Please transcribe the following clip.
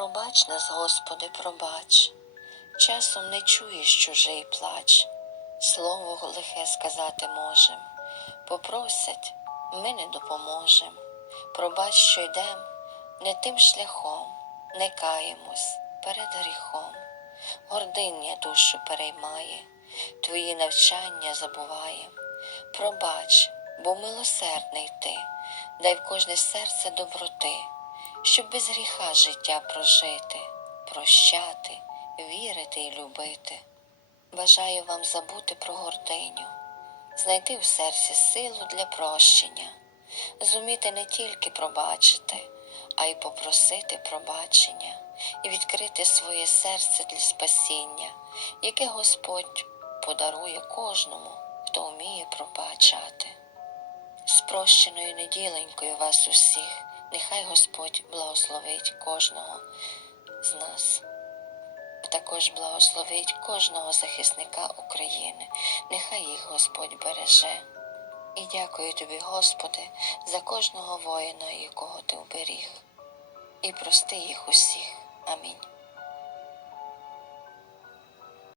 Пробач нас, Господи, пробач, часом не чуєш чужий плач, слово лихе сказати можем, попросять, ми не допоможем. Пробач, що йдем не тим шляхом, не каємось перед гріхом, гординня душу переймає, твої навчання забуває. Пробач, бо милосердний ти, дай в кожне серце доброти, щоб без гріха життя прожити, прощати, вірити і любити. Бажаю вам забути про гординю, знайти в серці силу для прощення, зуміти не тільки пробачити, а й попросити пробачення і відкрити своє серце для спасіння, яке Господь подарує кожному, хто вміє пробачати. З прощеною неділенькою вас усіх, нехай Господь благословить кожного з нас. Також благословить кожного захисника України, нехай їх Господь береже. І дякую тобі, Господи, за кожного воїна, якого ти уберіг, і прости їх усіх. Амінь.